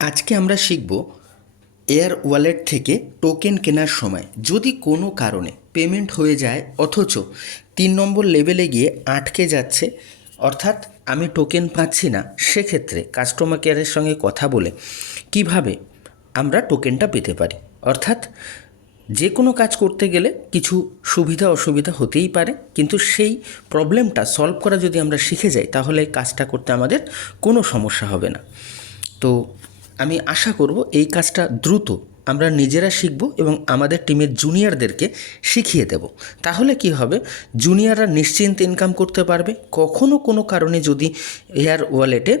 আজকে আমরা শিখব এয়ার ওয়ালেট থেকে টোকেন কেনার সময় যদি কোনো কারণে পেমেন্ট হয়ে যায় অথচ 3 নম্বর লেভেলে গিয়ে আটকে যাচ্ছে, অর্থাৎ আমি টোকেন পাচ্ছি না, সেক্ষেত্রে কাস্টমার কেয়ারের সঙ্গে কথা বলে কিভাবে আমরা টোকেনটা পেতে পারি। অর্থাৎ যে কোনো কাজ করতে গেলে কিছু সুবিধা অসুবিধা হতেই পারে, কিন্তু সেই প্রবলেমটা সলভ করা যদি আমরা শিখে যাই তাহলে কাজটা করতে আমাদের কোনো সমস্যা হবে না। তো আমি আশা করব এই কাজটা দ্রুত আমরা নিজেরা শিখব এবং আমাদের টিমের জুনিয়রদেরকে শিখিয়ে দেব। তাহলে কি হবে, জুনিয়ররা নিশ্চিন্তে ইনকাম করতে পারবে। কখনও কোনো কারণে যদি এয়ার ওয়ালেটে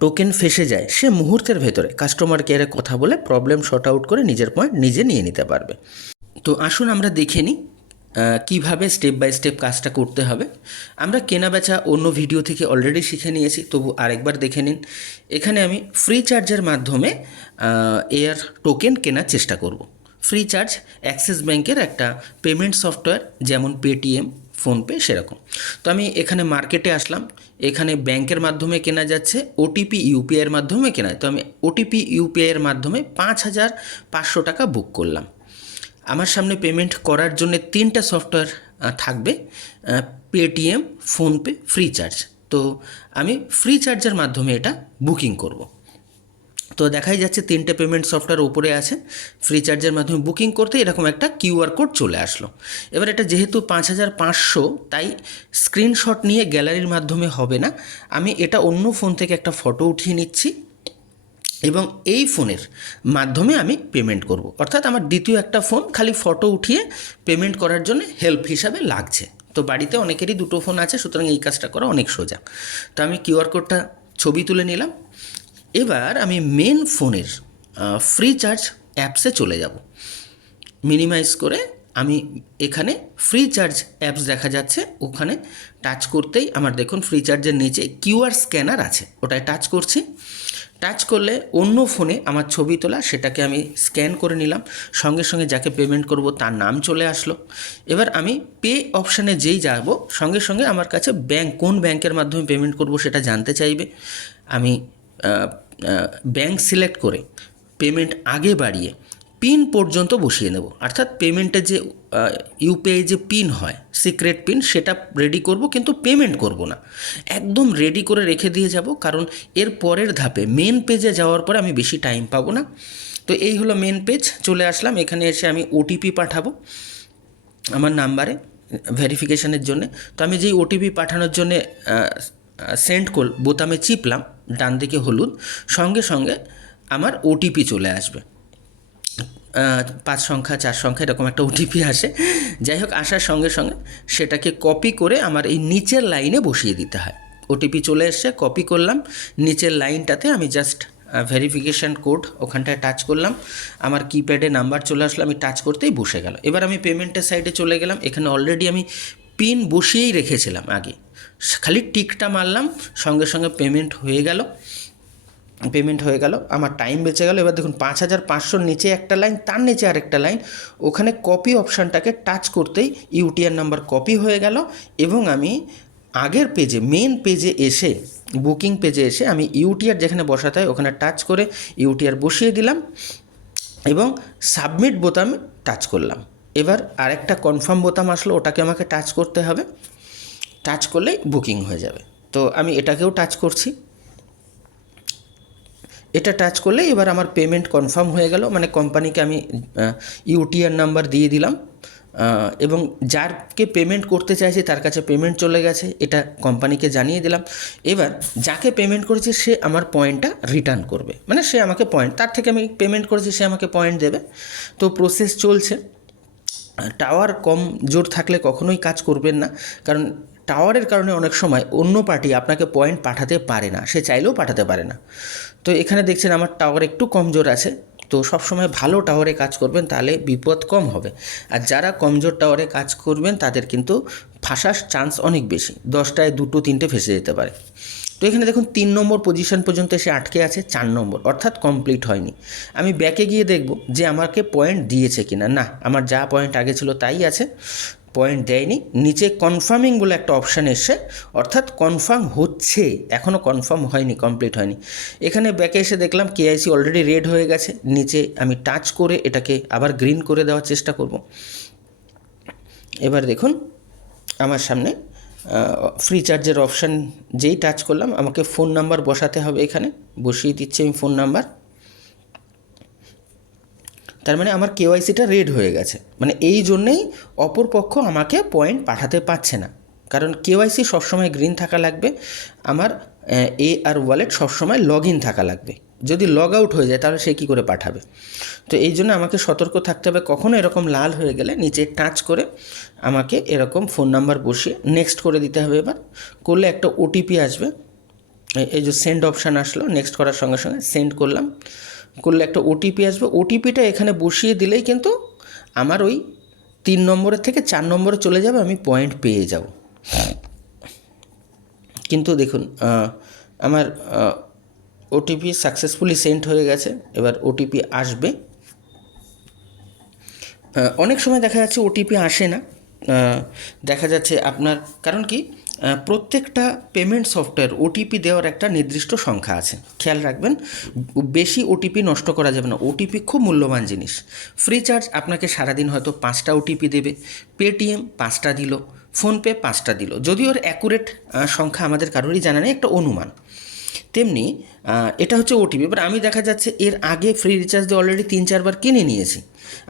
টোকেন ফেসে যায়, সে মুহূর্তের ভেতরে কাস্টমার কেয়ারে কথা বলে প্রবলেম শর্ট আউট করে নিজের পয়েন্ট নিজে নিয়ে নিতে পারবে। তো আসুন আমরা দেখে নিই কীভাবে স্টেপ বাই স্টেপ কাজটা করতে হবে। আমরা কেনা বেচা অন্য ভিডিও থেকে অলরেডি শিখে নিয়েছি, তবু আরেকবার দেখে নিন। এখানে আমি ফ্রি চার্জের মাধ্যমে এয়ার টোকেন কেনার চেষ্টা করব। ফ্রি চার্জ অ্যাক্সিস ব্যাংকের একটা পেমেন্ট সফটওয়্যার, যেমন পেটিএম, ফোনপে সেরকম। তো আমি এখানে মার্কেটে আসলাম, এখানে ব্যাংকের মাধ্যমে কেনা যাচ্ছে, ওটিপি ইউপিআইয়ের মাধ্যমে কেনা। তো আমি ওটিপি ইউপিআইয়ের মাধ্যমে 5,500 টাকা বুক করলাম। আমার সামনে পেমেন্ট করার জন্য 3টা সফটওয়্যার থাকবে, পেটিএম, ফোনপে, ফ্রি চার্জ। তো আমি ফ্রি চার্জের মাধ্যমে এটা বুকিং করব। তো দেখাই যাচ্ছে 3টে পেমেন্ট সফটওয়্যার উপরে আছে। ফ্রি চার্জের মাধ্যমে বুকিং করতে এরকম একটা কিউআর কোড চলে আসলো। এবার এটা যেহেতু 5,500, তাই স্ক্রিনশট নিয়ে গ্যালারির মাধ্যমে হবে না। আমি এটা অন্য ফোন থেকে একটা ফটো উঠিয়ে নিচ্ছি এবং এই ফোনের মাধ্যমে আমি পেমেন্ট করব। অর্থাৎ আমার দ্বিতীয় একটা ফোন খালি ফটো উঠিয়ে পেমেন্ট করার জন্য হেল্প হিসাবে লাগছে। তো বাড়িতে অনেকেরই দুটো ফোন আছে, সুতরাং এই কাজটা করা অনেক সোজা। তো আমি কিউআর কোডটা ছবি তুলে নিলাম। এবার আমি মেন ফোনের ফ্রি চার্জ অ্যাপসে চলে যাব। মিনিমাইজ করে আমি এখানে ফ্রি চার্জ অ্যাপস দেখা যাচ্ছে, ওখানে টাচ করতেই আমার দেখুন ফ্রি চার্জের নিচে কিউআর স্ক্যানার আছে, ওটায় টাচ করছি। টাচ করলে অন্য ফোনে আমার ছবি তোলা, সেটাকে আমি স্ক্যান করে নিলাম। সঙ্গে সঙ্গে যাকে পেমেন্ট করব তার নাম চলে আসলো। এবার আমি পে অপশানে যেই যাব, সঙ্গে সঙ্গে আমার কাছে কোন ব্যাংকের মাধ্যমে পেমেন্ট করব সেটা জানতে চাইবে। আমি ব্যাংক সিলেক্ট করে পেমেন্ট আগে বাড়িয়ে পিন পর্যন্ত বসিয়ে নেব। অর্থাৎ পেমেন্টের যে ইউপিআই যে পিন হয়, সিক্রেট পিন, সেটা রেডি করব, কিন্তু পেমেন্ট করব না, একদম রেডি করে রেখে দিয়ে যাব। কারণ এর পরের ধাপে মেন পেজে যাওয়ার পরে আমি বেশি টাইম পাবো না। তো এই হলো মেন পেজ। চলে আসলাম, এখানে এসে আমি ওটিপি পাঠাবো আমার নাম্বারে ভেরিফিকেশানের জন্য। তো আমি যেই ওটিপি পাঠানোর জন্যে সেন্ড কল বোতামে চিপলাম, ডান দিকে হলুদ, সঙ্গে সঙ্গে আমার ওটিপি চলে আসবে। 5 সংখ্যা 4 সংখ্যা এরকম একটা ওটিপি আসে। যাই হোক, আসার সঙ্গে সঙ্গে সেটাকে কপি করে আমার এই নিচের লাইনে বসিয়ে দিতে হয়। ওটিপি চলে এসছে, কপি করলাম, নিচের লাইনটাতে আমি জাস্ট ভেরিফিকেশান কোড ওখানটায় টাচ করলাম, আমার কিপ্যাডে নাম্বার চলে আসলো, আমি টাচ করতেই বসে গেল। এবার আমি পেমেন্টের সাইডে চলে গেলাম। এখানে অলরেডি আমি পিন বসিয়েই রেখেছিলাম আগে, খালি টিকটা মারলাম, সঙ্গে সঙ্গে পেমেন্ট হয়ে গেল। আমার টাইম বেঁচে গেল। এবার দেখুন 5,500 নিচে একটা লাইন, তার নিচে আরেকটা লাইন, ওখানে কপি অপশানটাকে টাচ করতেই ইউটিআর নাম্বার কপি হয়ে গেল। এবং আমি আগের পেজে, মেন পেজে এসে, বুকিং পেজে এসে আমি ইউটিআর যেখানে বসাতে হয় ওখানে টাচ করে ইউটিআর বসিয়ে দিলাম এবং সাবমিট বোতামে টাচ করলাম। এবার আরেকটা কনফার্ম বোতাম আসলো, ওটাকে আমাকে টাচ করতে হবে। টাচ করলেই বুকিং হয়ে যাবে। তো আমি এটাকেও টাচ করছি। এটা টাচ করলে এবার আমার পেমেন্ট কনফার্ম হয়ে গেল, মানে কোম্পানিকে আমি ইউটিআর নাম্বার দিয়ে দিলাম এবং যারকে পেমেন্ট করতে চাইছি তার কাছে পেমেন্ট চলে গেছে, এটা কোম্পানিকে জানিয়ে দিলাম। এবার যাকে পেমেন্ট করেছি সে আমার পয়েন্টটা রিটার্ন করবে, মানে সে আমাকে পয়েন্ট, তার থেকে আমি পেমেন্ট করেছি সে আমাকে পয়েন্ট দেবে। তো প্রসেস চলছে। টাওয়ার কম জোর থাকলে কখনোই কাজ করবেন না, কারণ টাওয়ারের কারণে অনেক সময় অন্য পার্টি আপনাকে পয়েন্ট পাঠাতে পারে না, সে চাইলেও পাঠাতে পারে না। তো এখানে দেখছেন আমার টাওয়ার একটু কমজোর আছে। তো সবসময় ভালো টাওয়ারে কাজ করবেন, তাহলে বিপদ কম হবে। আর যারা কমজোর টাওয়ারে কাজ করবেন তাদের কিন্তু ফাঁসার চান্স অনেক বেশি, 10টায় 2টো 3টে ফেসে যেতে পারে। তো এখানে দেখুন 3 নম্বর পজিশন পর্যন্ত এসে আটকে আছে, 4 নম্বর, অর্থাৎ কমপ্লিট হয়নি। আমি ব্যাকে গিয়ে দেখব যে আমাকে পয়েন্ট দিয়েছে কিনা। না, আমার যা পয়েন্ট আগে ছিল তাই আছে। পয়েন্ট দেয়নি, নিচে কনফার্মিং বলে একটা অপশান এসছে, অর্থাৎ কনফার্ম হচ্ছে, এখনও কনফার্ম হয়নি, কমপ্লিট হয়নি। এখানে ব্যাকে এসে দেখলাম কেআইসি অলরেডি রেড হয়ে গেছে। নিচে আমি টাচ করে এটাকে আবার গ্রিন করে দেওয়ার চেষ্টা করব। এবার দেখুন আমার সামনে ফ্রি চার্জের অপশান যেই টাচ করলাম, আমাকে ফোন নাম্বার বসাতে হবে, এখানে বসিয়ে দিচ্ছি আমি ফোন নাম্বার। তার মানে আমার কেওয়াইসিটা রেড হয়ে গেছে, মানে এই জন্যেই অপর পক্ষ আমাকে পয়েন্ট পাঠাতে পারছে না, কারণ কেওয়াইসি সবসময় গ্রিন থাকা লাগবে, আমার AR ওয়ালেট সবসময় লগ ইন থাকা লাগবে। যদি লগ আউট হয়ে যায় তাহলে সে কী করে পাঠাবে? তো এই জন্য আমাকে সতর্ক থাকতে হবে, কখনও এরকম লাল হয়ে গেলে নিচে টাচ করে আমাকে এরকম ফোন নাম্বার বসিয়ে নেক্সট করে দিতে হবে। এবার করলে একটা OTP আসবে, এই যে সেন্ড অপশান আসলো, নেক্সট করার সঙ্গে সঙ্গে সেন্ড করলাম, করলে একটা OTP আসবে। OTPটা এখানে বসিয়ে দিলেই কিন্তু আমার ওই 3 নম্বরের থেকে 4 নম্বরে চলে যাবে, আমি পয়েন্ট পেয়ে যাব। কিন্তু দেখুন আমার OTP সাকসেসফুলি সেন্ড হয়ে গেছে। এবার OTP আসবে। অনেক সময় দেখা যাচ্ছে OTP আসে না, দেখা যাচ্ছে আপনার, কারণ কি প্রত্যেকটা পেমেন্ট সফটওয়্যার OTP দেওয়ার একটা নির্দিষ্ট সংখ্যা আছে, খেয়াল রাখবেন। বেশি OTP নষ্ট করা যাবে না, OTP খুব মূল্যবান জিনিস। ফ্রিচার্জ আপনাকে সারাদিন হয়তো 5টা OTP দেবে, পেটিএম 5টা দিল, ফোনপে 5টা দিল, যদিও ওর অ্যাকুরেট সংখ্যা আমাদের কারোরই জানা নেই, একটা অনুমান। তেমনি এটা হচ্ছে OTP। এবার আমি দেখা যাচ্ছে এর আগে ফ্রি রিচার্জ দিয়ে অলরেডি 3-4 বার কিনে নিয়েছি,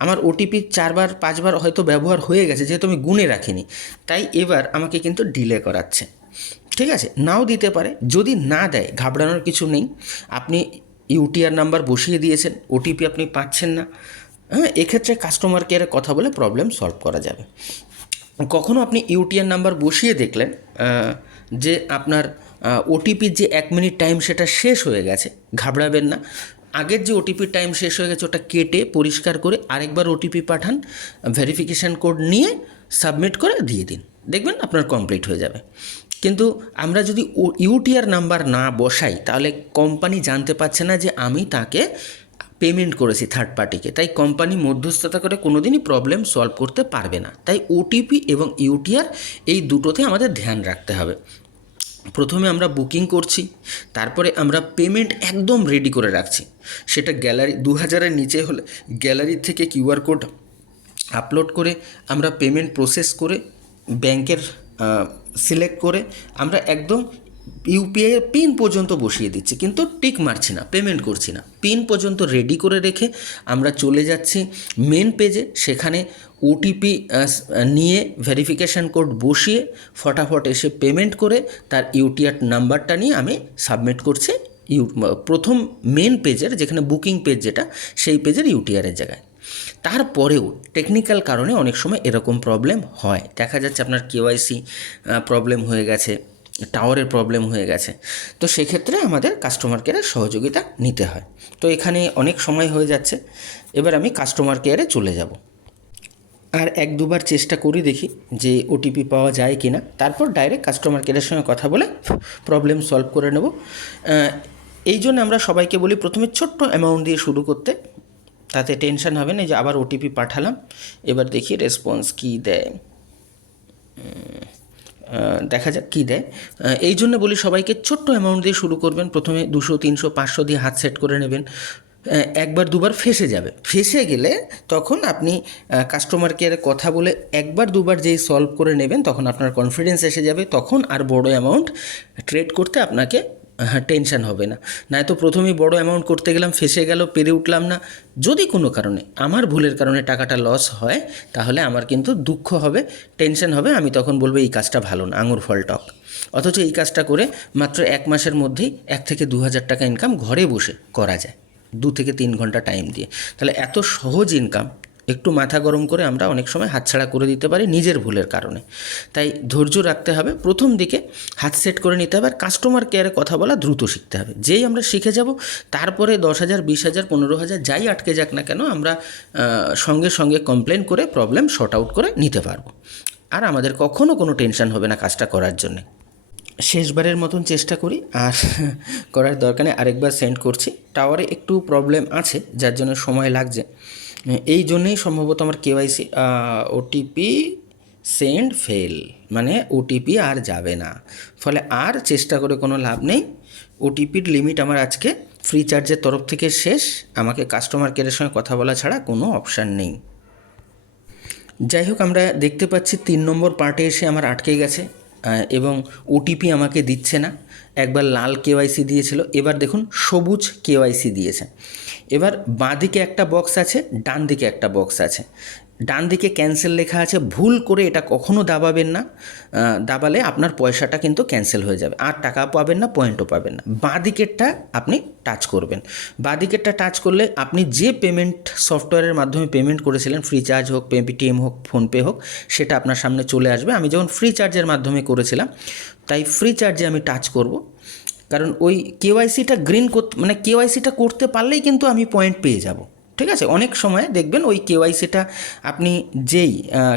আমার OTP 4বার 5বার হয়তো ব্যবহার হয়ে গেছে, যেহেতু আমি গুনে রাখিনি, তাই এবার আমাকে কিন্তু ডিলে করাচ্ছে। ঠিক আছে, নাও দিতে পারে, যদি না দেয় ঘাবড়ানোর কিছু নেই। আপনি UTR নাম্বার বসিয়ে দিয়েছেন, OTP আপনি পাচ্ছেন না, হ্যাঁ, এক্ষেত্রে কাস্টমার কেয়ারে কথা বলে প্রবলেম সলভ করা যাবে। কখনও আপনি UTR নাম্বার বসিয়ে দেখলেন যে আপনার OTPর যে 1 মিনিট টাইম সেটা শেষ হয়ে গেছে, ঘাবড়াবেন না। আগের যে OTPর টাইম শেষ হয়ে গেছে ওটা কেটে পরিষ্কার করে আরেকবার OTP পাঠান, ভেরিফিকেশান কোড নিয়ে সাবমিট করে দিয়ে দিন, দেখবেন আপনার কমপ্লিট হয়ে যাবে। কিন্তু আমরা যদি UTR নাম্বার না বসাই তাহলে কোম্পানি জানতে পারছে না যে আমি তাকে পেমেন্ট করেছি থার্ড পার্টিকে, তাই কোম্পানি মধ্যস্থতা করে কোনো দিনই প্রবলেম সলভ করতে পারবে না। তাই OTP এবং UTR এই দুটোতে আমাদের ধ্যান রাখতে হবে। প্রথমে আমরা বুকিং করছি, তারপরে আমরা পেমেন্ট একদম রেডি করে রাখছি, সেটা গ্যালারি 2000-এর নিচে হলে গ্যালারি থেকে QR কোড আপলোড করে আমরা পেমেন্ট প্রসেস করে ব্যাংকের সিলেক্ট করে আমরা একদম UPI এর পিন পর্যন্ত বসিয়ে দিচ্ছি, কিন্তু টিক মারছি না, পেমেন্ট করছি না। পিন পর্যন্ত রেডি করে রেখে আমরা চলে যাচ্ছি মেন পেজে, সেখানে OTP নিয়ে ভেরিফিকেশান কোড বসিয়ে ফটাফট এসে পেমেন্ট করে তার UTR নাম্বারটা নিয়ে আমি সাবমিট করছি প্রথম মেন পেজের, যেখানে বুকিং পেজ যেটা, সেই পেজের UTR-এর জায়গায়। তারপরেও টেকনিক্যাল কারণে অনেক সময় এরকম প্রবলেম হয়, দেখা যাচ্ছে আপনার KYC প্রবলেম হয়ে গেছে, টাওয়ারের প্রবলেম হয়ে গেছে, তো সেক্ষেত্রে আমাদের কাস্টমার কেয়ারের সহযোগিতা নিতে হয়। তো এখানে অনেক সময় হয়ে যাচ্ছে, এবার আমি কাস্টমার কেয়ারে চলে যাব, আর 1-2বার চেষ্টা করি দেখি যে OTP পাওয়া যায় কি না, তারপর ডাইরেক্ট কাস্টমার কেয়ারের সঙ্গে কথা বলে প্রবলেম সলভ করে নেব। এই জন্য আমরা সবাইকে বলি প্রথমে ছোট্ট অ্যামাউন্ট দিয়ে শুরু করতে, তাতে টেনশন হবে না যে আবার OTP পাঠালাম। এবার দেখি রেসপন্স কী দেয়, দেখা যাক কী দেয়। এই জন্য বলি সবাইকে ছোট্ট অ্যামাউন্ট দিয়ে শুরু করবেন, প্রথমে 200, 300, 500 দিয়ে হাত সেট করে নেবেন। 1-2বার ফেসে যাবে, ফেসে গেলে তখন আপনি কাস্টমার কেয়ারে কথা বলে 1-2বার যেই সলভ করে নেবেন তখন আপনার কনফিডেন্স এসে যাবে, তখন আর বড় অ্যামাউন্ট ট্রেড করতে আপনাকে টেনশন হবে না। নয়তো প্রথমেই বড় অ্যামাউন্ট করতে গেলাম, ফেসে গেল, পেরে উঠলাম না, যদি কোনো কারণে আমার ভুলের কারণে টাকাটা লস হয় তাহলে আমার কিন্তু দুঃখ হবে, টেনশন হবে, আমি তখন বলবো এই কাজটা ভালো না, আঙুর ফল টক। অথচ এই কাজটা করে মাত্র 1 মাসের মধ্যেই 1 থেকে 2,000 টাকা ইনকাম ঘরে বসে করা যায়, 2 থেকে 3 ঘন্টা টাইম দিয়ে। তাহলে এত সহজ ইনকাম একটু মাথা গরম করে আমরা অনেক সময় হাতছাড়া করে দিতে পারি নিজের ভুলের কারণে। তাই ধৈর্য রাখতে হবে, প্রথম দিকে হাত সেট করে নিতে হবে, আর কাস্টমার কেয়ারে কথা বলা দ্রুত শিখতে হবে। যেই আমরা শিখে যাব তারপরে 10,000, 20,000, 15,000 যাই আটকে যাক না কেন, আমরা সঙ্গে সঙ্গে কমপ্লেন করে প্রবলেম শর্ট আউট করে নিতে পারবো, আর আমাদের কখনও কোনো টেনশন হবে না কাজটা করার জন্যে। শেষবারের মতন চেষ্টা করি, আর করার দরকার নেই, আরেকবার সেন্ড করছি। টাওয়ারে একটু প্রবলেম আছে যার জন্য সময় লাগছে, এই জন্যেই সম্ভবত আমার KYC OTP সেন্ড ফেল, মানে ওটিপি আর যাবে না। ফলে আর চেষ্টা করে কোনো লাভ নেই। ওটিপির লিমিট আমার আজকে ফ্রিচার্জের তরফ থেকে শেষ। আমাকে কাস্টমার কেয়ারের সঙ্গে কথা বলা ছাড়া কোনো অপশান নেই। যাই হোক, আমরা দেখতে পাচ্ছি 3 নম্বর পার্টে এসে আমার আটকে গেছে এবং ওটিপি আমাকে দিচ্ছে না। একবার লাল কেওয়াইসি দিয়েছিল, এবার দেখুন সবুজ কেওয়াইসি দিয়েছে। এবার বাঁ দিকে একটা বক্স আছে, ডান দিকে একটা বক্স আছে। ডান দিকে ক্যান্সেল লেখা আছে, ভুল করে এটা কখনো দাবাবেন না। দাবালে আপনার পয়সাটা কিন্তু ক্যান্সেল হয়ে যাবে, আর টাকা পাবেন না, পয়েন্টও পাবেন না। বাঁ দিকেরটা আপনি টাচ করবেন। বাঁ দিকেরটা টাচ করলে আপনি যে পেমেন্ট সফটওয়্যারের মাধ্যমে পেমেন্ট করেছিলেন, ফ্রিচার্জ হোক, পেটিএম হোক, ফোনপে হোক, সেটা আপনার সামনে চলে আসবে। আমি যেমন ফ্রিচার্জের মাধ্যমে করেছিলাম, তাই ফ্রিচার্জে আমি টাচ করব। কারণ ওই কেওয়াইসিটা গ্রিন করতে, মানে কেওয়াইসিটা করতে পারলেই কিন্তু আমি পয়েন্ট পেয়ে যাব। ঠিক আছে, অনেক সময় দেখবেন ওই কেওয়াইসিটা আপনি যেই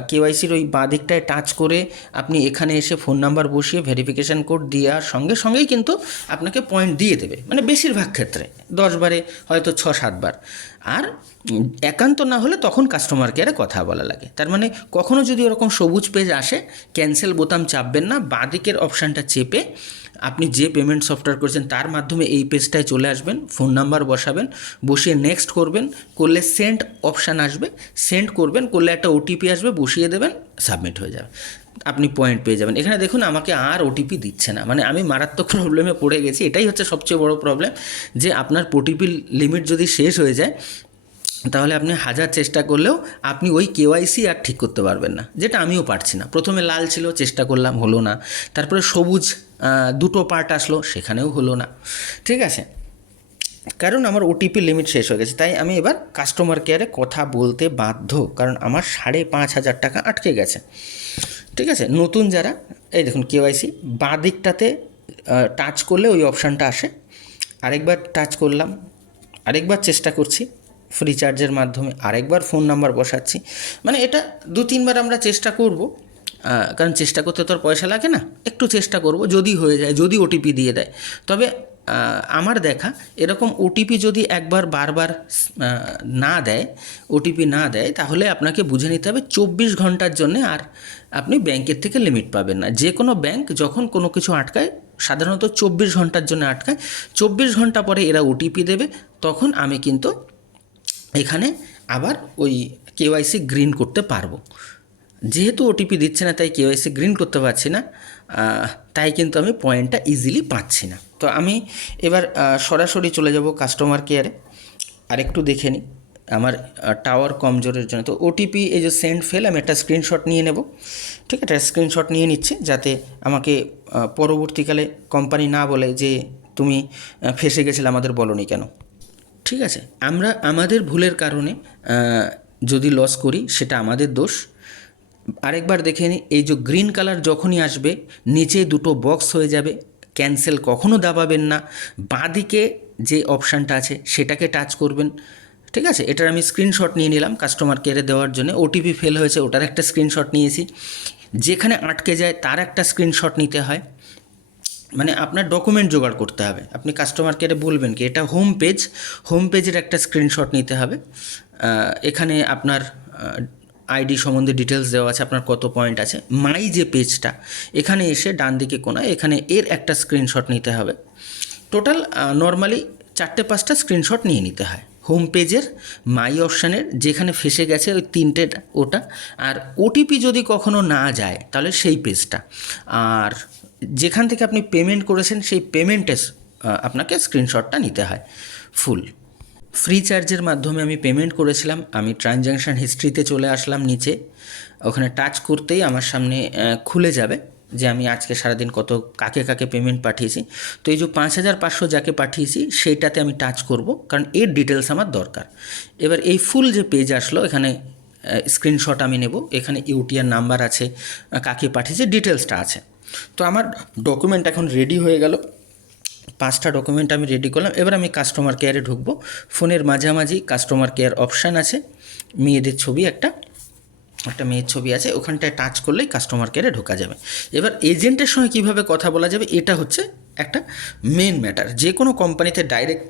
কেওয়াইসির ওই বাঁ দিকটায় টাচ করে আপনি এখানে এসে ফোন নাম্বার বসিয়ে ভেরিফিকেশান কোড দেওয়ার সঙ্গে সঙ্গেই কিন্তু আপনাকে পয়েন্ট দিয়ে দেবে, মানে বেশিরভাগ ক্ষেত্রে 10 বারে হয়তো 6-7 বার। আর একান্ত না হলে তখন কাস্টমার কেয়ারে কথা বলা লাগে। তার মানে কখনও যদি ওরকম সবুজ পেজ আসে, ক্যান্সেল বোতাম চাপবেন না, বাঁ দিকের অপশানটা চেপে আপনি যে পেমেন্ট সফটওয়্যার করেছেন তার মাধ্যমে এই পেজটায় চলে আসবেন, ফোন নাম্বার বসাবেন, বসিয়ে নেক্সট করবেন, করলে সেন্ড অপশান আসবে, সেন্ড করবেন, করলে একটা ওটিপি আসবে, বসিয়ে দেবেন, সাবমিট হয়ে যাবে, আপনি পয়েন্ট পেয়ে যাবেন। এখানে দেখুন আমাকে আর ওটিপি দিচ্ছে না, মানে আমি মারাত্মক প্রবলেমে পড়ে গেছি। এটাই হচ্ছে সবচেয়ে বড় প্রবলেম, যে আপনার ওটিপি লিমিট যদি শেষ হয়ে যায় তাহলে আপনি হাজার চেষ্টা করলেও আপনি ওই কেওয়াইসি আর ঠিক করতে পারবেন না, যেটা আমিও পারছি না। প্রথমে লাল ছিল, চেষ্টা করলাম, হলো না। তারপরে সবুজ দুটো পার্ট আসলো, সেখানেও হলো না। ঠিক আছে, কারণ আমার ওটিপি লিমিট শেষ হয়ে গেছে। তাই আমি এবার কাস্টমার কেয়ারে কথা বলতে বাধ্য, কারণ আমার 5,500 টাকা আটকে গেছে। ঠিক আছে, নতুন যারা, এই দেখুন কেওয়াইসি বাঁ দিকটাতে টাচ করলে ওই অপশানটা আসে। আরেকবার টাচ করলাম, আরেকবার চেষ্টা করছি ফ্রিচার্জের মাধ্যমে, আরেকবার ফোন নাম্বার বসাচ্ছি। মানে এটা 2-3 বার আমরা চেষ্টা করব, কারণ চেষ্টা করতে তো আর পয়সা লাগে না। একটু চেষ্টা করব, যদি হয়ে যায়, যদি ওটিপি দিয়ে দেয়। তবে আমার দেখা এরকম ওটিপি যদি একবার বারবার না দেয়, ওটিপি না দেয়, তাহলে আপনাকে বুঝে নিতে হবে 24 ঘন্টার জন্য আর আপনি ব্যাংকের থেকে লিমিট পাবেন না। যে কোনো ব্যাংক যখন কোনো কিছু আটকায়, সাধারণত 24 ঘন্টার জন্য আটকায়। 24 ঘন্টা পরে এরা ওটিপি দেবে, তখন আমি কিন্তু এখানে আবার ওই কেওয়াইসি গ্রিন করতে পারবো। যেহেতু ওটিপি দিচ্ছে না, তাই কেওয়াইসি গ্রিন করতে পারছি না, তাই কিন্তু আমি পয়েন্টটা ইজিলি পাচ্ছি না। তো আমি এবার সরাসরি চলে যাব কাস্টমার কেয়ারে। আরেকটু দেখে নিই আমার টাওয়ার কমজোরের জন্য। তো ওটিপি এই যে সেন্ড ফেল, আমি একটা স্ক্রিনশট নিয়ে নেব। ঠিক আছে, স্ক্রিনশট নিয়ে নিচ্ছে, যাতে আমাকে পরবর্তীকালে কোম্পানি না বলে যে তুমি ফেসে গেছিলে, আমাদের বলোনি কেন। ঠিক আছে, আমরা আমাদের ভুলের কারণে যদি লস করি, সেটা আমাদের দোষ। আরেকবার দেখে নিই, এই যে গ্রিন কালার যখনই আসবে, নিচে দুটো বক্স হয়ে যাবে, ক্যান্সেল কখনও দাবাবেন না। বাঁদিকে যে অপশানটা আছে সেটাকে টাচ করবেন। ঠিক আছে, এটার আমি স্ক্রিনশট নিয়ে নিলাম কাস্টমার কেয়ারে দেওয়ার জন্য। ওটিপি ফেল হয়েছে, ওটার একটা স্ক্রিনশট নিয়েছি। যেখানে আটকে যায় তার একটা স্ক্রিনশট নিতে হয়। মানে আপনার ডকুমেন্ট জোগাড় করতে হবে। আপনি কাস্টমার কেয়ারে বলবেন কি এটা হোম পেজ, হোম পেজের একটা স্ক্রিনশট নিতে হবে। এখানে আপনার আইডি সম্বন্ধে ডিটেলস দেওয়া আছে, আপনার কত পয়েন্ট আছে। মাই যে পেজটা, এখানে এসে ডান দিকে কোণায় এখানে এর একটা স্ক্রিনশট নিতে হবে। টোটাল নর্মালি 4-5টা স্ক্রিনশট নিয়ে নিতে হয়। হোম পেজের, মাই অপশানের, যেখানে ফেসে গেছে ওই 3টে ওটা, আর ওটিপি যদি কখনো না যায় তাহলে সেই পেজটা, আর যেখান থেকে আপনি পেমেন্ট করেছেন সেই পেমেন্টের আপনাকে স্ক্রিনশটটা নিতে হয় ফুল। ফ্রিচার্জের মাধ্যমে আমি পেমেন্ট করেছিলাম, আমি ট্রানজ্যাকশান হিস্ট্রিতে চলে আসলাম নিচে। ওখানে টাচ করতেই আমার সামনে খুলে যাবে যে আমি আজকে সারাদিন কাকে কাকে পেমেন্ট পাঠিয়েছি। তো এই যে 5,500 যাকে পাঠিয়েছি সেইটাতে আমি টাচ করব, কারণ এর ডিটেলস আমার দরকার। এবার এই ফুল যে পেজ আসলো, এখানে স্ক্রিনশট আমি নেব, এখানে ইউটিআর নাম্বার আছে, কাকে পাঠিয়েছি ডিটেলসটা আছে। তো আমার ডকুমেন্ট এখন রেডি হয়ে গেল, 5টা ডকুমেন্ট আমি রেডি করলাম। এবার আমি কাস্টমার কেয়ারে ঢুকবো। ফোনের মাঝামাঝি কাস্টমার কেয়ার অপশান আছে, মেয়েদের ছবি, একটা মেয়ের ছবি আছে, ওখানটায় টাচ করলেই কাস্টমার কেয়ারে ঢোকা যাবে। এবার এজেন্টের সঙ্গে কীভাবে কথা বলা যাবে, এটা হচ্ছে একটা মেন ম্যাটার। যে কোনো কোম্পানিতে ডাইরেক্ট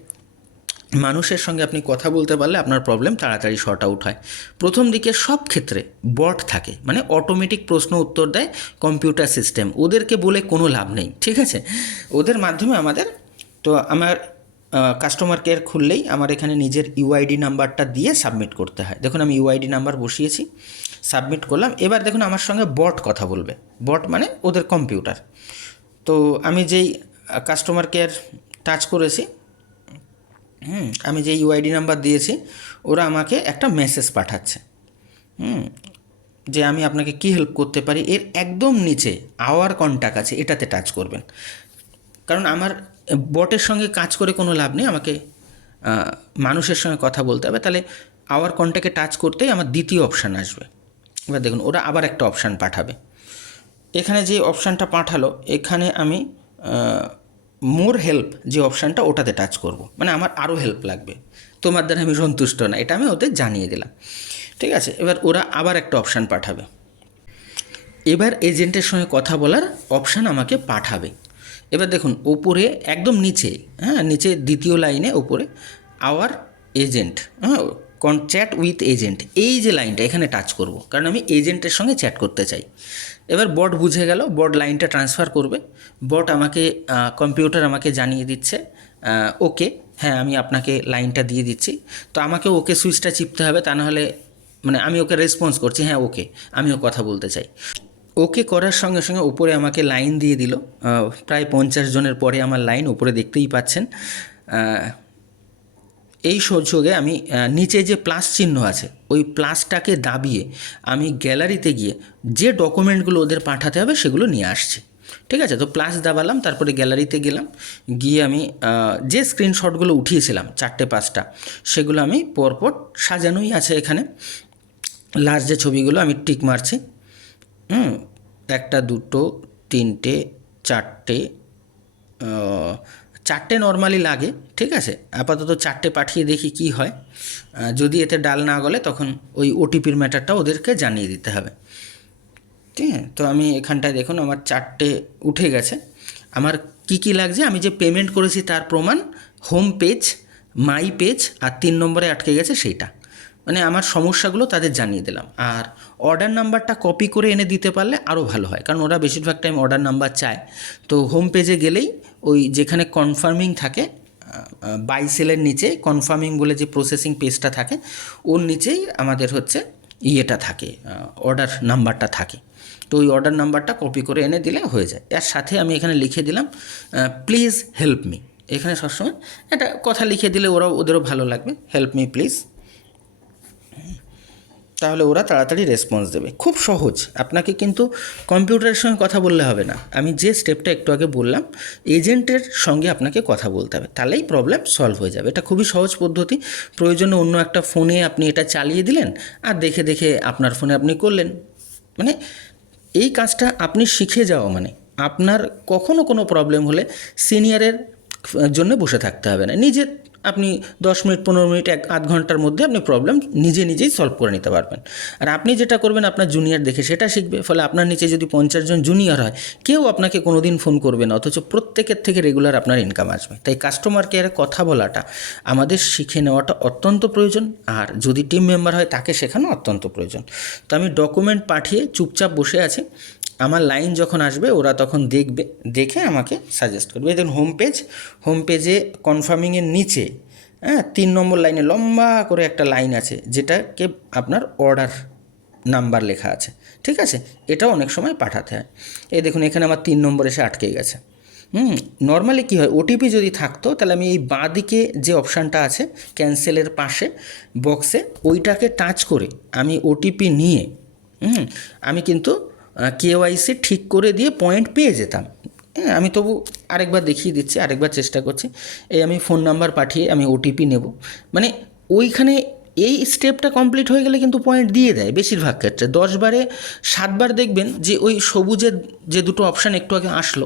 মানুষের সঙ্গে আপনি কথা বলতে পারলে আপনার প্রবলেম তাড়াতাড়ি শর্ট আউট হয়। প্রথম দিকে সব ক্ষেত্রে বট থাকে, মানে অটোমেটিক প্রশ্ন উত্তর দেয় কম্পিউটার সিস্টেম, ওদেরকে বলে কোনো লাভ নেই, ঠিক আছে? ওদের মাধ্যমে আমাদের, তো আমার কাস্টমার কেয়ার খুললেই আমার এখানে নিজের ইউআইডি নাম্বারটা দিয়ে সাবমিট করতে হয়। দেখুন আমি ইউআইডি নাম্বার বসিয়েছি, সাবমিট করলাম। এবার দেখুন আমার সঙ্গে বট কথা বলবে, বট মানে ওদের কম্পিউটার। তো আমি যেই কাস্টমার কেয়ার টাচ করেছি, আমি যে ইউআইডি নাম্বার দিয়েছি, ওরা আমাকে একটা মেসেজ পাঠাচ্ছে যে আমি আপনাকে কী হেল্প করতে পারি। এর একদম নিচে আওয়ার কন্ট্যাক্ট আছে, এটাতে টাচ করবেন, কারণ আমার বটের সঙ্গে কাজ করে কোনো লাভ নেই, আমাকে মানুষের সঙ্গে কথা বলতে হবে। তাহলে আওয়ার কন্ট্যাক্টে টাচ করতেই আমার দ্বিতীয় অপশান আসবে। এবার দেখুন ওরা আবার একটা অপশান পাঠাবে। এখানে যে অপশানটা পাঠালো, এখানে আমি মোর হেল্প যে অপশানটা, ওটাতে টাচ করব, মানে আমার আরও হেল্প লাগবে, তোমার দ্বারা আমি সন্তুষ্ট না, এটা আমি ওদের জানিয়ে দিলাম, ঠিক আছে? এবার ওরা আবার একটা অপশান পাঠাবে। এবার এজেন্টের সঙ্গে কথা বলার অপশান আমাকে পাঠাবে। এবার দেখুন ওপরে একদম নিচে, নিচে দ্বিতীয় লাইনে ওপরে our agent, chat with agent, এই যে লাইনটা, এখানে টাচ করব, কারণ আমি এজেন্টের সঙ্গে চ্যাট করতে চাই। এবার বট বুঝে গেল, বট লাইনটা ট্রান্সফার করবে। বট আমাকে কম্পিউটার আমাকে জানিয়ে দিচ্ছে ওকে, হ্যাঁ আমি আপনাকে লাইনটা দিয়ে দিচ্ছি। তো আমাকে ওকে সুইচটা চিপতে হবে, তা নাহলে, মানে আমি ওকে রেসপন্স করছি হ্যাঁ ওকে, আমিও কথা বলতে চাই। ওকে করার সঙ্গে সঙ্গে উপরে আমাকে লাইন দিয়ে দিল, প্রায় 50 জনের পরে আমার লাইন উপরে দেখতেই পাচ্ছেন। এই সুযোগে আমি নিচে যে প্লাস চিহ্ন আছে, ওই প্লাসটাকে দাবিয়ে আমি গ্যালারিতে গিয়ে যে ডকুমেন্টগুলো ওদের পাঠাতে হবে সেগুলো নিয়ে আসছি, ঠিক আছে? তো প্লাস দাবালাম, তারপরে গ্যালারিতে গেলাম, গিয়ে আমি যে স্ক্রিনশটগুলো উঠিয়েছিলাম 4-5টা, সেগুলো আমি পরপর সাজানোই আছে এখানে। লাস্ট যে ছবিগুলো আমি টিক মারছি, 1, 2, 3, 4, 4টে নর্মালি লাগে, ঠিক আছে? আপাতত 4টে পাঠিয়ে দেখি কি হয়। যদি এতে ডাল না গলে তখন ওই ওটিপির ম্যাটারটা ওদেরকে জানিয়ে দিতে হবে, ঠিক আছে? তো আমি এখানটায় দেখুন আমার 4টে উঠে গেছে। আমার কি কি লাগছে, আমি যে পেমেন্ট করেছি তার প্রমাণ, হোম পেজ, মাই পেজ, আর 3 নম্বরে আটকে গেছে সেইটা, মানে আমার সমস্যাগুলো তাদের জানিয়ে দিলাম। আর অর্ডার নাম্বারটা কপি করে এনে দিতে পারলে আরও ভালো হয়, কারণ ওরা বেশিরভাগ টাইম অর্ডার নাম্বার চায়। তো হোম পেজে গেলেই ওই যেখানে কনফার্মিং থাকে, বাই সেলের নিচে কনফার্মিং বলে যে প্রসেসিং পেজটা থাকে, ওর নিচেই আমাদের হচ্ছে ইয়েটা থাকে, অর্ডার নাম্বারটা থাকে। তো ওই অর্ডার নাম্বারটা কপি করে এনে দিলে হয়ে যায়। এর সাথে আমি এখানে লিখে দিলাম প্লিজ হেল্প মি, এখানে সবসময় একটা কথা লিখে দিলে ওদেরও ভালো লাগবে, হেল্প মি প্লিজ, তাহলে ওরা তাড়াতাড়ি রেসপন্স দেবে। খুব সহজ, আপনাকে কিন্তু কম্পিউটারের সঙ্গে কথা বললে হবে না। আমি যে স্টেপটা একটু আগে বললাম, এজেন্টের সঙ্গে আপনাকে কথা বলতে হবে, তাহলেই প্রবলেম সলভ হয়ে যাবে। এটা খুবই সহজ পদ্ধতি। প্রয়োজনে অন্য একটা ফোনে আপনি এটা চালিয়ে দিলেন, আর দেখে দেখে আপনার ফোনে আপনি করলেন। মানে এই কাজটা আপনি শিখে যাওয়া মানে আপনার কখনও কোনো প্রবলেম হলে সিনিয়রের জন্য বসে থাকতে হবে না, নিজে আপনি 10 মিনিট 15 মিনিট 1-8 ঘন্টার মধ্যে আপনি প্রবলেম নিজেই সলভ করে নিতে পারবেন। আর আপনি যেটা করবেন আপনার জুনিয়র দেখে সেটা শিখবে, ফলে আপনার নিচে যদি 50 জন জুনিয়র হয়, কেউ আপনাকে কোনো দিন ফোন করবে না, অথচ প্রত্যেকের থেকে রেগুলার আপনার ইনকাম আসবে। তাই কাস্টমার কেয়ারে কথা বলাটা আমাদের শিখে নেওয়াটা অত্যন্ত প্রয়োজন, আর যদি টিম মেম্বার হয় তাকে শেখানো অত্যন্ত প্রয়োজন। তো আমি ডকুমেন্ট পাঠিয়ে চুপচাপ বসে আছি, আমার লাইন যখন আসবে ওরা তখন দেখবে, দেখে আমাকে সাজেস্ট করবে। দেখুন হোম পেজে কনফার্মিংয়ের নিচে 3 নম্বর লাইনে লম্বা করে একটা লাইন আছে, যেটাকে আপনার অর্ডার নাম্বার লেখা আছে, ঠিক আছে? এটাও অনেক সময় পাঠাতে হয়। এই দেখুন এখানে আমার 3 নম্বর এসে আটকে গেছে। নর্মালি কী হয়, ওটিপি যদি থাকতো তাহলে আমি এই বাঁ দিকে যে অপশানটা আছে ক্যান্সেলের পাশে বক্সে, ওইটাকে টাচ করে আমি ওটিপি নিয়ে আমি কিন্তু কেওয়াইসি ঠিক করে দিয়ে পয়েন্ট পেয়ে যেতাম। আমি তবু আরেকবার দেখিয়ে দিচ্ছি, আরেকবার চেষ্টা করছি। এই আমি ফোন নাম্বার পাঠিয়ে আমি ওটিপি নেব, মানে ওইখানে এই স্টেপটা কমপ্লিট হয়ে গেলে কিন্তু পয়েন্ট দিয়ে দেয় বেশিরভাগ ক্ষেত্রে। 10 বারে 7 বার দেখবেন যে ওই সবুজের যে দুটো অপশান একটু আগে আসলো,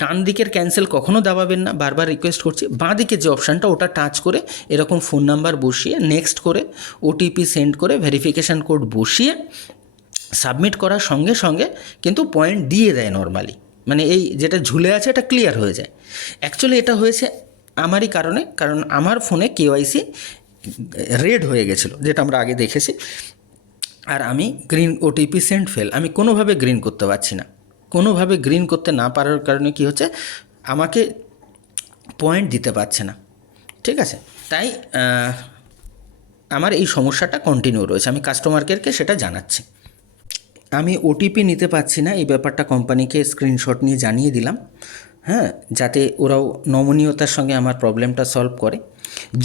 ডান দিকের ক্যান্সেল কখনও দাবাবেন না, বারবার রিকোয়েস্ট করছি। বাঁ দিকের যে অপশানটা ওটা টাচ করে এরকম ফোন নাম্বার বসিয়ে নেক্সট করে ওটিপি সেন্ড করে ভেরিফিকেশান কোড বসিয়ে সাবমিট করার সঙ্গে সঙ্গে কিন্তু পয়েন্ট দিয়ে দেয় নর্মালি, মানে এই যেটা ঝুলে আছে এটা ক্লিয়ার হয়ে যায়। অ্যাকচুয়ালি এটা হয়েছে আমারই কারণে, কারণ আমার ফোনে কেওয়াইসি রেড হয়ে গেছিলো, যেটা আমরা আগে দেখেছি। আর আমি গ্রিন ওটিপি সেন্ড ফেল, আমি কোনোভাবে গ্রিন করতে পারছি না। কোনোভাবে গ্রিন করতে না পারার কারণে কি হচ্ছে, আমাকে পয়েন্ট দিতে পারছে না। ঠিক আছে, তাই আমার এই সমস্যাটা কন্টিনিউ রয়েছে। আমি কাস্টমার কেয়ারকে সেটা জানাচ্ছি। আমি ওটিপি নিতে পারছি না, এই ব্যাপারটা কোম্পানিকে স্ক্রিনশট নিয়ে জানিয়ে দিলাম, হ্যাঁ, যাতে ওরাও নমনীয়তার সঙ্গে আমার প্রবলেমটা সলভ করে।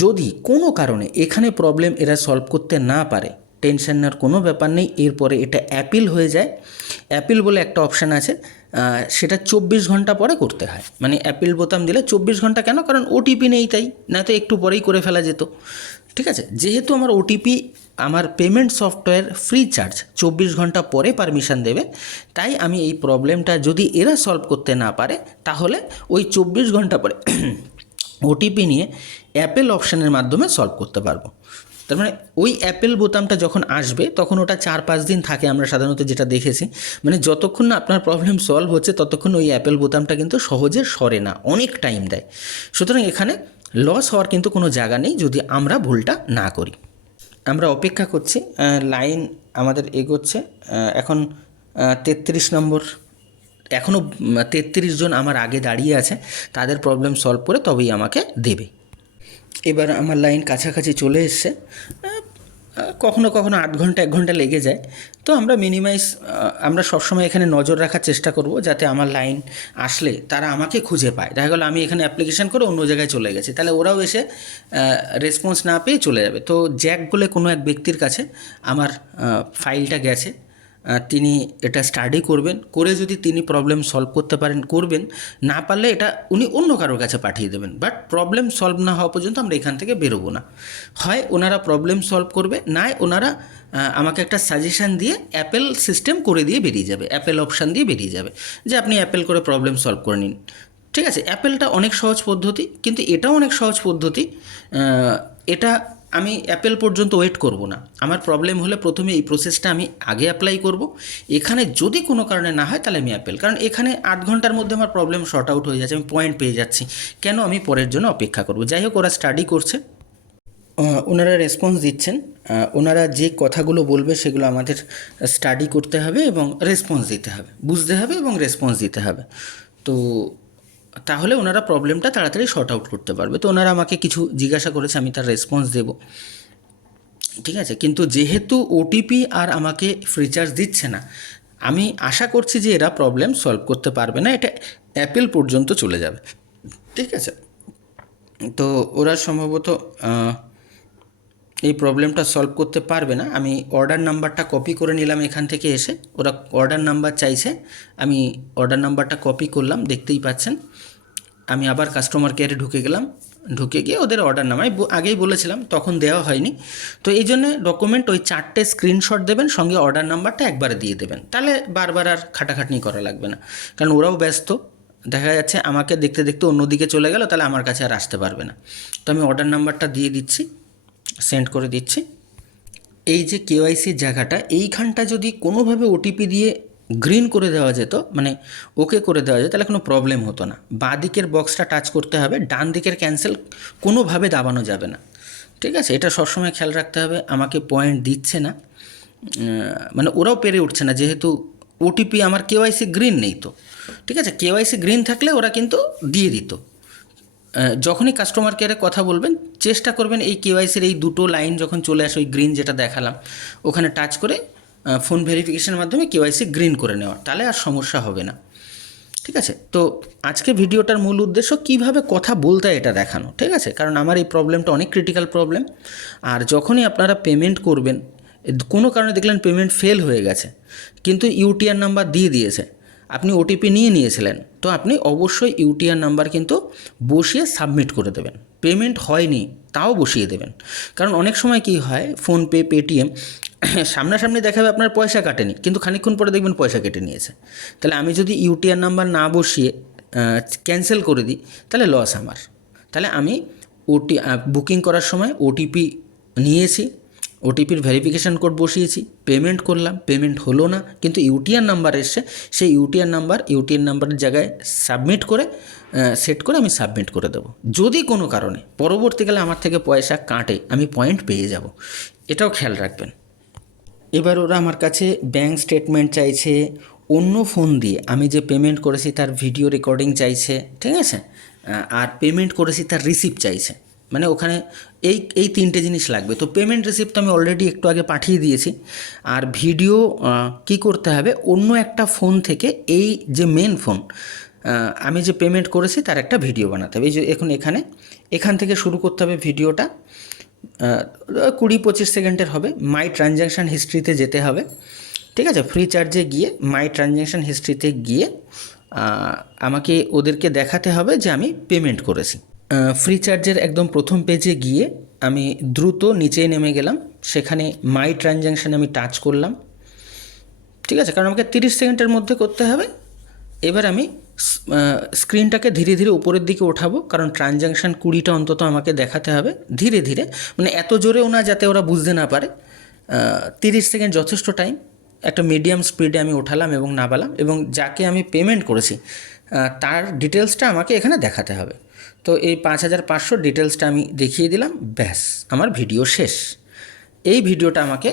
যদি কোনো কারণে এখানে প্রবলেম এরা সলভ করতে না পারে, টেনশন নেওয়ার কোনো ব্যাপার নেই। এরপরে এটা অ্যাপিল হয়ে যায়। অ্যাপিল বলে একটা অপশান আছে, সেটা 24 ঘন্টা পরে করতে হয়। মানে অ্যাপিল বোতাম দিলে 24 ঘন্টা কেন, কারণ ওটিপি নেই, তাই না তো একটু পরেই করে ফেলা যেত। ঠিক আছে, যেহেতু আমার ওটিপি, আমার পেমেন্ট সফটওয়্যার ফ্রি চার্জ 24 ঘন্টা পরে পারমিশন দেবে, তাই আমি এই প্রবলেমটা যদি এরা সলভ করতে না পারে, তাহলে ওই 24 ঘন্টা পরে ওটিপি নিয়ে অ্যাপেল অপশানের মাধ্যমে সলভ করতে পারবো। তার মানে ওই অ্যাপেল বোতামটা যখন আসবে তখন ওটা 4-5 দিন থাকে, আমরা সাধারণত যেটা দেখেছি। মানে যতক্ষণ না আপনার প্রবলেম সলভ হচ্ছে ততক্ষণ ওই অ্যাপেল বোতামটা কিন্তু সহজে সরে না, অনেক টাইম দেয়। সুতরাং এখানে লস হওয়ার কিন্তু কোনো জায়গা নেই যদি আমরা ভুলটা না করি। আমরা অপেক্ষা করছি, লাইন আমাদের এগোচ্ছে। এখন 33 নম্বর, এখনও 33 জন আমার আগে দাঁড়িয়ে আছে, তাদের প্রবলেম সলভ করে তবেই আমাকে দেবে। এবার আমার লাইন কাছাকাছি চলে এসছে। কখনো কখনো 8 ঘন্টা 1 ঘন্টা লেগে যায়। তো আমরা আমরা সবসময় এখানে নজর রাখার চেষ্টা করব, যাতে আমার লাইন আসলে তারা আমাকে খুঁজে পায়। দেখা গেলো আমি এখানে অ্যাপ্লিকেশান করে অন্য জায়গায় চলে গেছি, তাহলে ওরাও এসে রেসপন্স না পেয়ে চলে যাবে। তো জ্যাক বলে কোনো এক ব্যক্তির কাছে আমার ফাইলটা গেছে, তিনি এটা স্টাডি করবেন, করে যদি তিনি প্রবলেম সলভ করতে পারেন করবেন, না পারলে এটা উনি অন্য কারোর কাছে পাঠিয়ে দেবেন। বাট প্রবলেম সলভ না হওয়া পর্যন্ত আমরা এখান থেকে বেরোবো না। হয় ওনারা প্রবলেম সলভ করবে, নয় ওনারা আমাকে একটা সাজেশান দিয়ে অ্যাপেল সিস্টেম করে দিয়ে বেরিয়ে যাবে, অ্যাপেল অপশান দিয়ে বেরিয়ে যাবে যে আপনি অ্যাপেল করে প্রবলেম সলভ করে নিন। ঠিক আছে, অ্যাপেলটা অনেক সহজ পদ্ধতি, কিন্তু এটাও অনেক সহজ পদ্ধতি। এটা আমি অ্যাপেল পর্যন্ত ওয়েট করব না। আমার প্রবলেম হলে প্রথমে এই প্রসেসটা আমি আগে অ্যাপ্লাই করব। এখানে যদি কোনো কারণে না হয় তাহলে আমি অ্যাপেল, কারণ এখানে 8 ঘন্টার মধ্যে আমার প্রবলেম শর্ট আউট হয়ে যাচ্ছে, আমি পয়েন্ট পেয়ে যাচ্ছি, কেন আমি পরের জন্য অপেক্ষা করব। যাই হোক, ওরা স্টাডি করছে, ওনারা রেসপন্স দিচ্ছেন। ওনারা যে কথাগুলো বলবে সেগুলো আমাদের স্টাডি করতে হবে এবং রেসপন্স দিতে হবে, বুঝতে হবে এবং রেসপন্স দিতে হবে। তো তাহলে ওনারা প্রবলেমটা তাড়াতাড়ি শর্ট আউট করতে পারবে। তো ওনারা আমাকে কিছু জিজ্ঞাসা করেছে, আমি তার রেসপন্স দেব। ঠিক আছে, কিন্তু যেহেতু ওটিপি আর আমাকে ফ্রি চার্জ দিচ্ছে না, আমি আশা করছি যে এরা প্রবলেম সলভ করতে পারবে না, এটা অ্যাপেল পর্যন্ত চলে যাবে। ঠিক আছে, তো ওরা সম্ভবত এই প্রবলেমটা সলভ করতে পারবে না। আমি অর্ডার নাম্বারটা কপি করে নিলাম এখান থেকে এসে, ওরা অর্ডার নাম্বার চাইছে, আমি অর্ডার নাম্বারটা কপি করলাম, দেখতেই পাচ্ছেন। আমি আবার কাস্টমার কেয়ারে ঢুকে গেলাম, ঢুকে গিয়ে ওদের অর্ডার নাম্বার আগেই বলেছিলাম, তখন দেওয়া হয়নি। তো এই জন্যে ডকুমেন্ট ওই 4টে স্ক্রিনশট দেবেন, সঙ্গে অর্ডার নাম্বারটা একবারে দিয়ে দেবেন, তাহলে বারবার আর খাটাখাটনি করা লাগবে না। কারণ ওরাও ব্যস্ত, দেখা যাচ্ছে আমাকে দেখতে দেখতে অন্যদিকে চলে গেল, তাহলে আমার কাছে আর আসতে পারবে না। তো আমি অর্ডার নাম্বারটা দিয়ে দিচ্ছি, সেন্ড করে দিচ্ছি। এই যে কেওয়াইসির জায়গাটা, এইখানটা যদি কোনোভাবে ওটিপি দিয়ে গ্রিন করে দেওয়া যেত, মানে ওকে করে দেওয়া যেত, তাহলে কোনো প্রবলেম হতো না। বাঁ দিকের বক্সটা টাচ করতে হবে, ডান দিকের ক্যান্সেল কোনোভাবে দাবানো যাবে না। ঠিক আছে, এটা সবসময় খেয়াল রাখতে হবে। আমাকে পয়েন্ট দিচ্ছে না, মানে ওরাও পেরে উঠছে না, যেহেতু ওটিপি আমার কেওয়াইসি গ্রিন নেই। তো ঠিক আছে, কেওয়াইসি গ্রিন থাকলে ওরা কিন্তু দিয়ে দিত। যখনই কাস্টমার কেয়ারে কথা বলবেন, চেষ্টা করবেন এই কেওয়াইসির এই দুটো লাইন যখন চলে আসে, ওই গ্রিন যেটা দেখালাম ওখানে টাচ করে ফোন ভেরিফিকেশনের মাধ্যমে কেওয়াইসি গ্রিন করে নেওয়া, তাহলে আর সমস্যা হবে না। ঠিক আছে, তো আজকে ভিডিওটার মূল উদ্দেশ্য কীভাবে কথা বলতে হয় এটা দেখানো। ঠিক আছে, কারণ আমার এই প্রবলেমটা অনেক ক্রিটিক্যাল প্রবলেম। আর যখনই আপনারা পেমেন্ট করবেন, কোনো কারণে দেখলেন পেমেন্ট ফেল হয়ে গেছে, কিন্তু ইউটিআর নাম্বার দিয়ে দিয়েছে, আপনি ওটিপি নিয়েছিলেন, তো আপনি অবশ্যই ইউটিআর নাম্বার কিন্তু বসিয়ে সাবমিট করে দেবেন। পেমেন্ট হয়নি তাও বসিয়ে দেবেন, কারণ অনেক সময় কি হয়, ফোনপে, পেটিএম সামনাসামনি দেখাবে আপনার পয়সা কাটেনি, কিন্তু খানিকক্ষণ পরে দেখবেন পয়সা কেটে নিয়েছে। তাহলে আমি যদি ইউটিআর নাম্বার না বসিয়ে ক্যান্সেল করে দিই, তাহলে লস আমার। তাহলে আমি বুকিং করার সময় ওটিপি নিয়েছি, ওটিপির ভেরিফিকেশান কোড বসিয়েছি, পেমেন্ট করলাম, পেমেন্ট হলো না, কিন্তু ইউটিআর নাম্বার এসছে, সেই ইউটিআর নাম্বারের জায়গায় সাবমিট করে সেট করে আমি সাবমিট করে দেবো। যদি কোনো কারণে পরবর্তীকালে আমার থেকে পয়সা কাটে, আমি পয়েন্ট পেয়ে যাব, এটাও খেয়াল রাখবেন। এবার ওরা আমার কাছে ব্যাঙ্ক স্টেটমেন্ট চাইছে, অন্য ফোন দিয়ে আমি যে পেমেন্ট করেছি তার ভিডিও রেকর্ডিং চাইছে, ঠিক আছে, আর পেমেন্ট করেছি তার রিসিপ্ট চাইছে। মানে ওখানে এই তিনটে জিনিস লাগবে। তো পেমেন্ট রিসিপ্ট তো আমি অলরেডি একটু আগে পাঠিয়ে দিয়েছি। আর ভিডিও কি করতে হবে, অন্য একটা ফোন থেকে এই যে মেন ফোন আমি যে পেমেন্ট করেছি তার একটা ভিডিও বানাতে হবে। এই যে এখান থেকে শুরু করতে হবে ভিডিওটা, 20-25 সেকেন্ডের হবে। মাই ট্রানজ্যাকশান হিস্ট্রিতে যেতে হবে, ঠিক আছে। ফ্রি চার্জে গিয়ে মাই ট্রানজ্যাকশান হিস্ট্রিতে গিয়ে আমাকে ওদেরকে দেখাতে হবে যে আমি পেমেন্ট করেছি। ফ্রি চার্জের একদম প্রথম পেজে গিয়ে আমি দ্রুত নিচে নেমে গেলাম, সেখানে মাই ট্রানজ্যাকশান আমি টাচ করলাম, ঠিক আছে, কারণ আমাকে 30 সেকেন্ডের মধ্যে করতে হবে। এবার আমি স্ক্রিনটাকে ধীরে ধীরে উপরের দিকে ওঠাবো, কারণ ট্রানজ্যাকশান 20টা অন্তত আমাকে দেখাতে হবে ধীরে ধীরে, মানে এত জোরেও না যাতে ওরা বুঝতে না পারে। 30 সেকেন্ড যথেষ্ট টাইম। একটা মিডিয়াম স্পিডে আমি ওঠালাম এবং নামালাম, এবং যাকে আমি পেমেন্ট করেছি তার ডিটেলসটা আমাকে এখানে দেখাতে হবে। তো এই 5500 ডিটেলসটা আমি দেখিয়ে দিলাম, ব্যাস আমার ভিডিও শেষ। এই ভিডিওটা আমাকে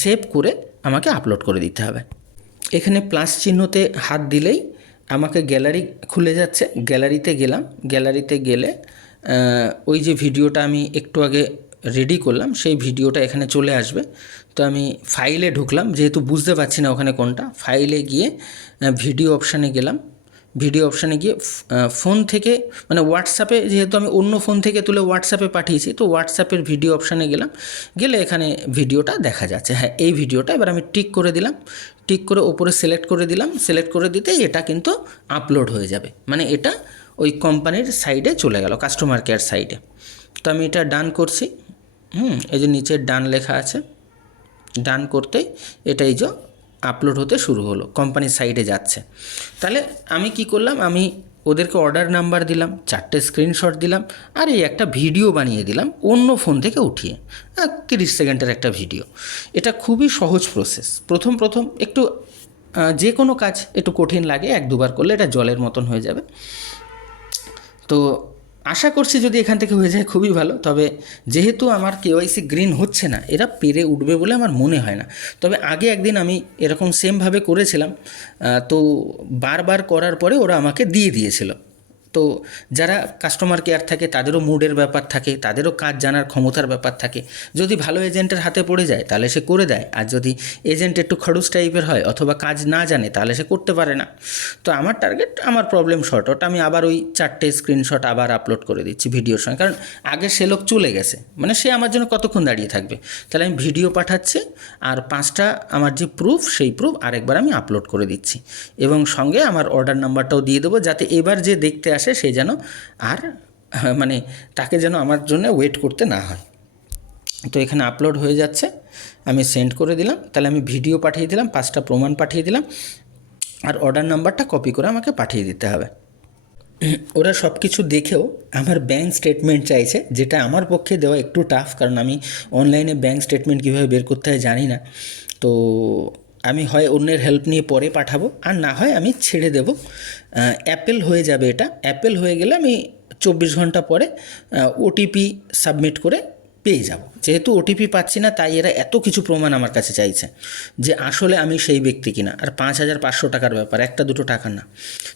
সেভ করে আমাকে আপলোড করে দিতে হবে। এখানে প্লাস চিহ্নতে হাত দিলেই আমাকে গ্যালারি খুলে যাচ্ছে। গ্যালারিতে গেলাম, গ্যালারিতে গেলে ওই যে ভিডিওটা আমি একটু আগে রেডি করলাম সেই ভিডিওটা এখানে চলে আসবে। তো আমি ফাইলে ঢুকলাম, যেহেতু বুঝতে পারছি না ওখানে কোনটা। ফাইলে গিয়ে ভিডিও অপশানে গেলাম। ভিডিও অপশানে গিয়ে ফোন থেকে, মানে হোয়াটসঅ্যাপে, যেহেতু আমি অন্য ফোন থেকে তুলে হোয়াটসঅ্যাপে পাঠিয়েছি, তো হোয়াটসঅ্যাপের ভিডিও অপশানে গেলাম। গেলে এখানে ভিডিওটা দেখা যাচ্ছে, হ্যাঁ এই ভিডিওটা। এবার আমি টিক করে দিলাম, টিক করে ওপরে সিলেক্ট করে দিলাম। সিলেক্ট করে দিতে এটা কিন্তু আপলোড হয়ে যাবে, মানে এটা ওই কোম্পানির সাইডে চলে গেল, কাস্টমার কেয়ার সাইডে। তো আমি এটা ডান করছি। এই যে নিচে ডান লেখা আছে, ডান করতেই এটাই যে আপলোড হতে শুরু হলো, কোম্পানির সাইডে যাচ্ছে। তাহলে আমি কি করলাম, আমি ওদেরকে অর্ডার নাম্বার দিলাম, 4টে স্ক্রিনশট দিলাম, আর এই একটা ভিডিও বানিয়ে দিলাম অন্য ফোন থেকে উঠিয়ে, 30 সেকেন্ডের একটা ভিডিও। এটা খুবই সহজ প্রসেস। প্রথম একটু যে কোনো কাজ একটু কঠিন লাগে, 1-2বার করলে এটা জলের মতন হয়ে যাবে। তো আশা করছি যদি এখান থেকে হয়ে যায় খুবই ভালো। তবে যেহেতু আমার কেওয়াইসি গ্রিন হচ্ছে না, এরা পেরে উঠবে বলে আমার মনে হয় না। তবে আগে একদিন আমি এরকম সেমভাবে করেছিলাম, তো বারবার করার পরে ওরা আমাকে দিয়ে দিয়েছিল। তো যারা কাস্টমার কেয়ার থাকে তাদেরও মুডের ব্যাপার থাকে, তাদেরও কাজ জানার ক্ষমতার ব্যাপার থাকে। যদি ভালো এজেন্টের হাতে পড়ে যায় তাহলে সে করে দেয়, আর যদি এজেন্ট একটু খড়ুস টাইপের হয় অথবা কাজ না জানে তাহলে সে করতে পারে না। তো আমার টার্গেট, আমার প্রবলেম শর্ট আউট। আমি আবার ওই 4টে স্ক্রিনশট আবার আপলোড করে দিচ্ছি ভিডিওর সঙ্গে, কারণ আগে সে লোক চলে গেছে, মানে সে আমার জন্য কতক্ষণ দাঁড়িয়ে থাকবে। তাহলে আমি ভিডিও পাঠাচ্ছি আর 5টা আমার যে প্রুফ, সেই প্রুফ আরেকবার আমি আপলোড করে দিচ্ছি, এবং সঙ্গে আমার অর্ডার নাম্বারটাও দিয়ে দেবো, যাতে এবার যে দেখতে আসে সে যেন আর মানে তাকে যেন আমার জন্য ওয়েট করতে না হয়। তো এখানে আপলোড হয়ে যাচ্ছে, আমি সেন্ড করে দিলাম। তাহলে আমি ভিডিও পাঠিয়ে দিলাম, 5টা প্রমাণ পাঠিয়ে দিলাম, আর অর্ডার নাম্বারটা কপি করে আমাকে পাঠিয়ে দিতে হবে। ওরা সব কিছু দেখেও আমার ব্যাঙ্ক স্টেটমেন্ট চাইছে, যেটা আমার পক্ষে দেওয়া একটু টাফ, কারণ আমি অনলাইনে ব্যাঙ্ক স্টেটমেন্ট কীভাবে বের করতে হয় জানি না। তো আমি হয় অন্যের হেল্প নিয়ে পরে পাঠাবো, আর না হয় আমি ছেড়ে দেব। অ্যাপেল হয়ে যাবে এটা। অ্যাপেল হয়ে গেলে আমি 24 ঘন্টা পরে ওটিপি সাবমিট করে পেয়ে যাব। যেহেতু ওটিপি পাচ্ছি না, তাই এরা এত কিছু প্রমাণ আমার কাছে চাইছে যে আসলে আমি সেই ব্যক্তি কিনা। আর 5500 টাকার ব্যাপার, 1-2 টাকা না।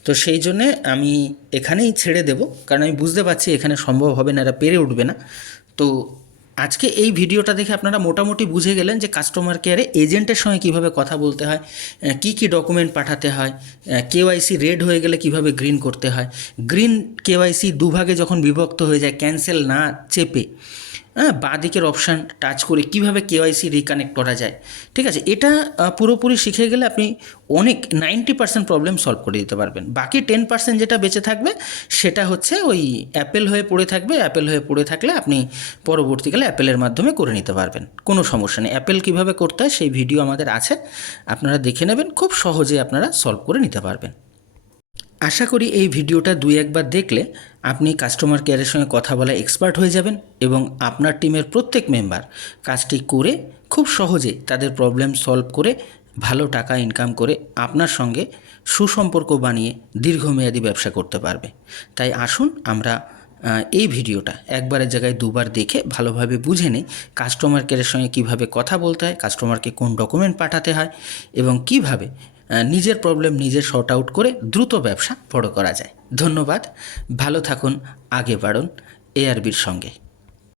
তো সেই জন্যে আমি এখানেই ছেড়ে দেব, কারণ আমি বুঝতে পারছি এখানে সম্ভব হবে না, এরা পেরে উঠবে না। তো আজকে এই ভিডিওটা দেখে আপনারা মোটামুটি বুঝে গেলেন যে কাস্টমার কেয়ারে এজেন্টের সঙ্গে কীভাবে কথা বলতে হয়, কী ডকুমেন্ট পাঠাতে হয়, কেওয়াইসি রেড হয়ে গেলে কিভাবে গ্রিন করতে হয়, গ্রিন কেওয়াইসি দুভাগে যখন বিভক্ত হয়ে যায় ক্যান্সেল না চেপে বাঁ দিকের অপশান টাচ করে কিভাবে কেওয়াইসি রিকানেক্ট করা যায়। ঠিক আছে, এটা পুরোপুরি শিখে গেলে আপনি অনেক 90% প্রবলেম সলভ করে দিতে পারবেন। বাকি 10% যেটা বেঁচে থাকবে সেটা হচ্ছে ওই অ্যাপেল হয়ে পড়ে থাকবে। অ্যাপেল হয়ে পড়ে থাকলে আপনি পরবর্তীকালে অ্যাপেলের মাধ্যমে করে নিতে পারবেন, কোনো সমস্যা নেই। অ্যাপেল কীভাবে করতে হয় সেই ভিডিও আমাদের আছে, আপনারা দেখে নেবেন, খুব সহজে আপনারা সলভ করে নিতে পারবেন। আশা করি এই ভিডিওটা দুই একবার দেখলে আপনি কাস্টমার কেয়ারের সঙ্গে কথা বলা এক্সপার্ট হয়ে যাবেন এবং আপনার টিমের প্রত্যেক মেম্বার কাজটি করে খুব সহজে তাদের প্রবলেম সলভ করে ভালো টাকা ইনকাম করে আপনার সঙ্গে সুসম্পর্ক বানিয়ে দীর্ঘমেয়াদী ব্যবসা করতে পারবে। তাই আসুন আমরা এই ভিডিওটা একবারের জায়গায় দুবার দেখে ভালোভাবে বুঝে নিই কাস্টমার কেয়ারের সঙ্গে কীভাবে কথা বলতে হয়, কাস্টমারকে কোন ডকুমেন্ট পাঠাতে হয় এবং কিভাবে নিজের প্রবলেম নিজে শর্ট আউট করে দ্রুত ব্যবসা বড় করা যায়। ধন্যবাদ, ভালো থাকুন, আগে বাড়ুন এআরবির সঙ্গে।